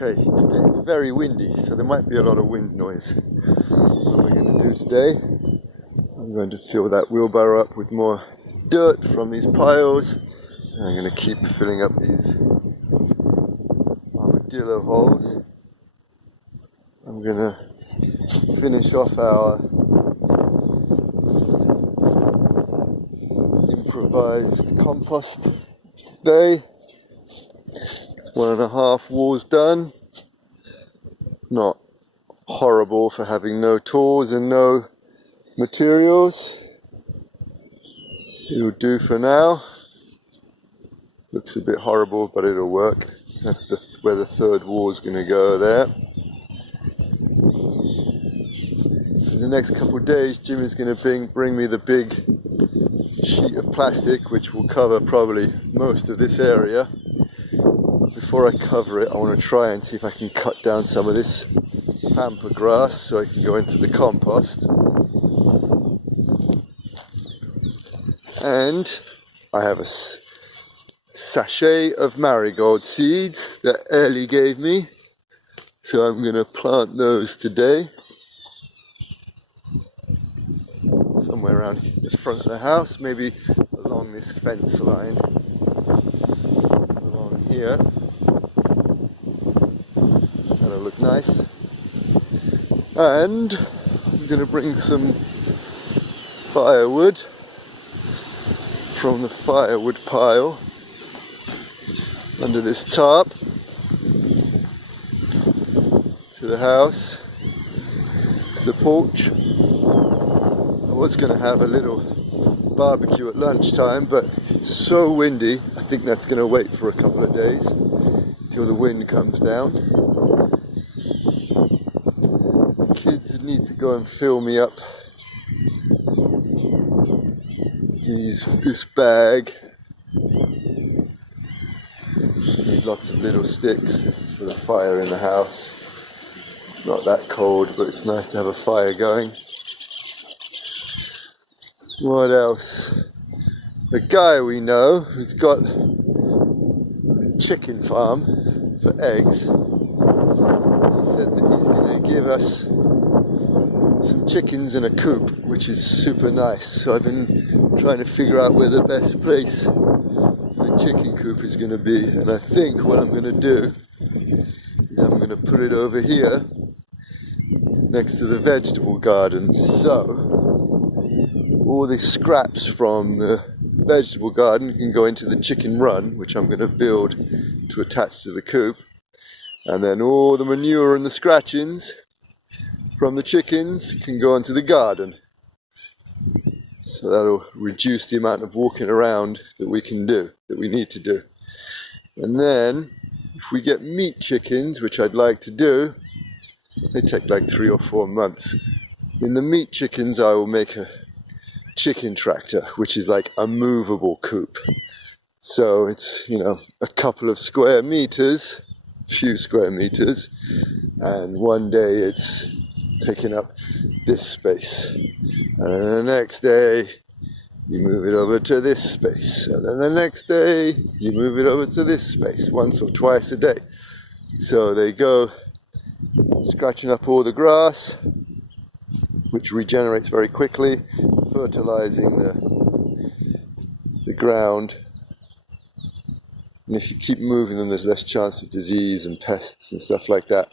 Okay, today it's very windy, so there might be a lot of wind noise. What we're going to do today, I'm going to fill that wheelbarrow up with more dirt from these piles. And I'm going to keep filling up these armadillo holes. I'm going to finish off our improvised compost bay. It's 1.5 walls done. Not horrible for having no tools and no materials. It'll do for now. Looks a bit horrible, but it'll work. That's where the third wall is going to go there. In the next couple of days, Jim is going to bring me the big sheet of plastic, which will cover probably most of this area. Before I cover it, I want to try and see if I can cut down some of this pampa grass so I can go into the compost. And I have a sachet of marigold seeds that Ellie gave me, so I'm going to plant those today somewhere around the front of the house, maybe along this fence line along here. That'll look nice. And I'm going to bring some firewood from the firewood pile under this tarp to the house, to the porch. I was going to have a little barbecue at lunchtime, but it's so windy, I think that's going to wait for a couple of days till the wind comes down. The kids need to go and fill me up this bag. Just need lots of little sticks. This is for the fire in the house. It's not that cold, but it's nice to have a fire going. What else? A guy we know who's got a chicken farm for eggs. He said that he's going to give us some chickens in a coop, which is super nice. So I've been trying to figure out where the best place for the chicken coop is going to be. And I think what I'm going to do is I'm going to put it over here next to the vegetable garden. So all the scraps from the vegetable garden can go into the chicken run, which I'm going to build to attach to the coop. And then all the manure and the scratchings from the chickens can go into the garden. So that'll reduce the amount of walking around that we can do, that we need to do. And then if we get meat chickens, which I'd like to do, they take like 3 or 4 months. In the meat chickens, I will make a chicken tractor, which is like a movable coop. So it's, you know, a couple of square meters, few square meters, and one day it's taking up this space, and then the next day you move it over to this space, and then the next day you move it over to this space, once or twice a day. So they go scratching up all the grass, which regenerates very quickly, fertilizing the ground. And if you keep moving them, there's less chance of disease and pests and stuff like that.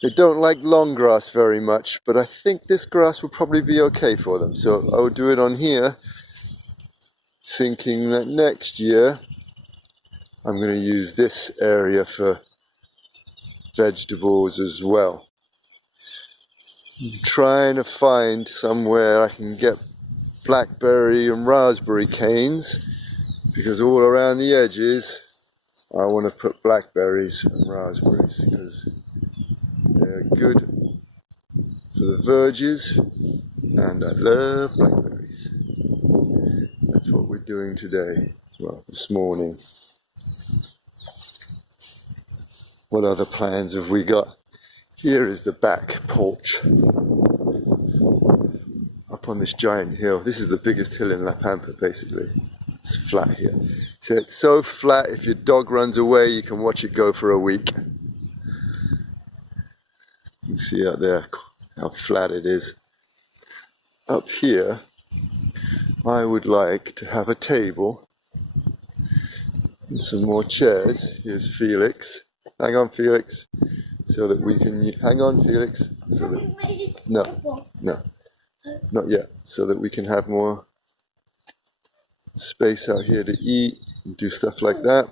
They don't like long grass very much, but I think this grass will probably be okay for them. So I will do it on here, thinking that next year I'm going to use this area for vegetables as well. I'm trying to find somewhere I can get blackberry and raspberry canes, because all around the edges I want to put blackberries and raspberries, because they're good for the verges, and I love blackberries. That's what we're doing today. Well, this morning. What other plans have we got? Here is the back porch. Up on this giant hill. This is the biggest hill in La Pampa, basically. It's flat here. So it's so flat, if your dog runs away, you can watch it go for a week. You can see out there how flat it is. Up here, I would like to have a table and some more chairs. Here's Felix. Hang on, Felix, so that we can, hang on, Felix, so that, no, not yet, so that we can have more space out here to eat and do stuff like that.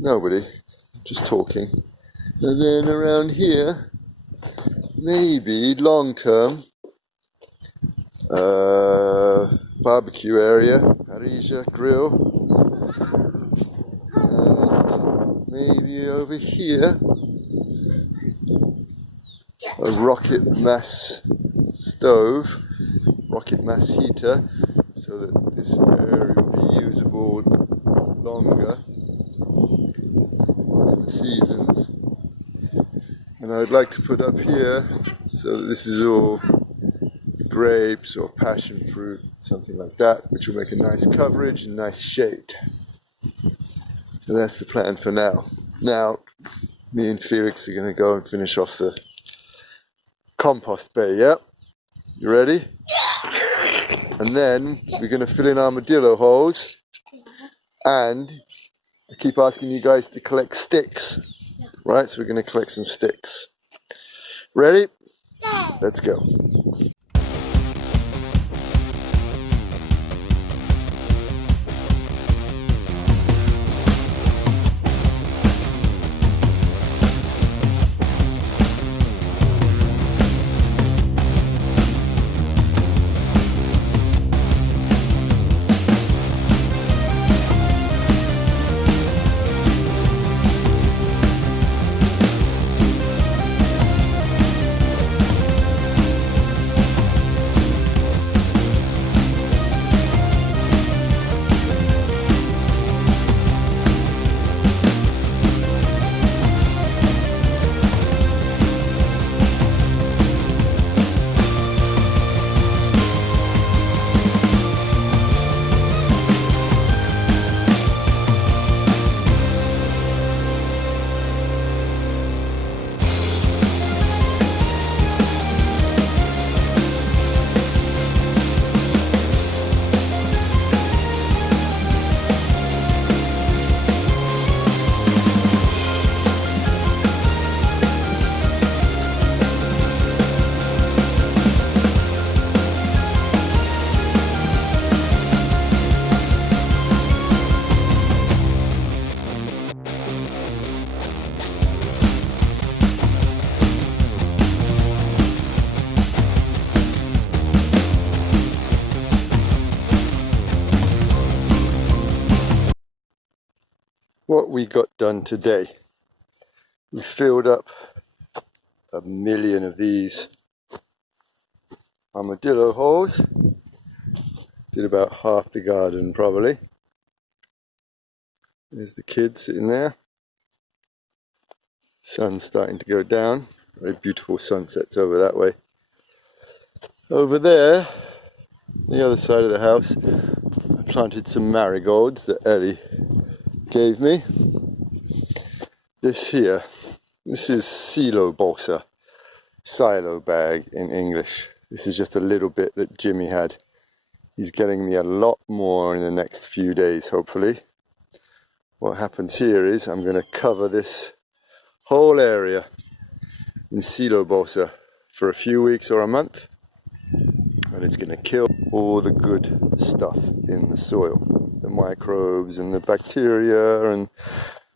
Nobody, just talking. And then around here, maybe long term, barbecue area, parrilla, grill, and maybe over here, a rocket mass stove, rocket mass heater, so that this area will be usable longer in the seasons. And I'd like to put up here, so that this is all grapes or passion fruit, something like that, which will make a nice coverage and nice shade. So that's the plan for now. Now, me and Felix are going to go and finish off the compost bay, yeah? You ready? And then we're going to fill in armadillo holes, and I keep asking you guys to collect sticks, right? So we're going to collect some sticks. Ready? Let's go. What we got done today, we filled up 1 million of these armadillo holes. Did about half the garden probably. There's the kids sitting there. Sun's starting to go down. Very beautiful sunsets over that way. Over there, the other side of the house, I planted some marigolds that Ellie gave me. This here, this is silo bolsa, silo bag in English. This is just a little bit that Jimmy had. He's getting me a lot more in the next few days, hopefully. What happens here is I'm going to cover this whole area in silo bolsa for a few weeks or a month, and it's going to kill all the good stuff in the soil. The microbes and the bacteria and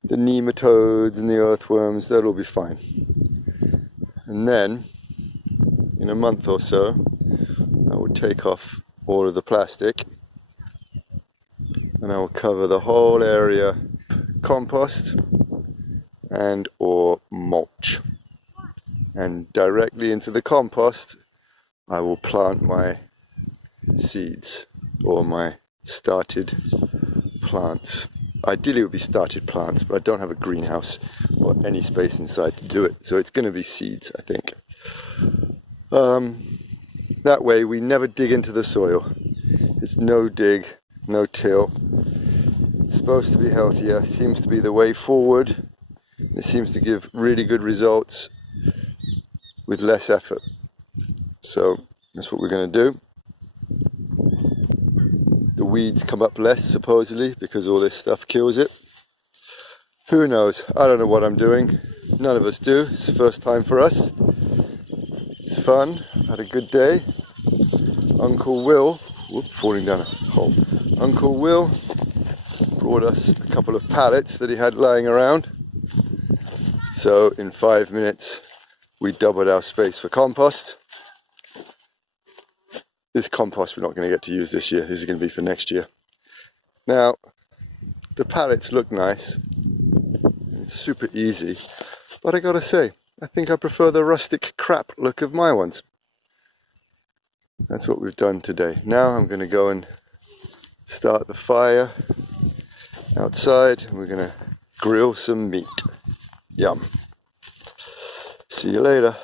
the nematodes and the earthworms, that'll be fine. And then, in a month or so, I will take off all of the plastic and I will cover the whole area compost and or mulch. And directly into the compost, I will plant my seeds or my started plants. Ideally it would be started plants, but I don't have a greenhouse or any space inside to do it, so it's going to be seeds, I think. That way we never dig into the soil. It's no dig, no till. It's supposed to be healthier, seems to be the way forward It seems to give really good results with less effort. So that's what we're going to do. The weeds come up less supposedly because all this stuff kills it. Who knows? I don't know what I'm doing. None of us do. It's the first time for us. It's fun. Had a good day. Uncle Will, falling down a hole. Uncle Will brought us a couple of pallets that he had lying around. So in 5 minutes we doubled our space for compost. This compost we're not going to get to use this year. This is going to be for next year. Now, the pallets look nice. It's super easy. But I gotta say, I think I prefer the rustic crap look of my ones. That's what we've done today. Now I'm going to go and start the fire outside and we're going to grill some meat. Yum. See you later.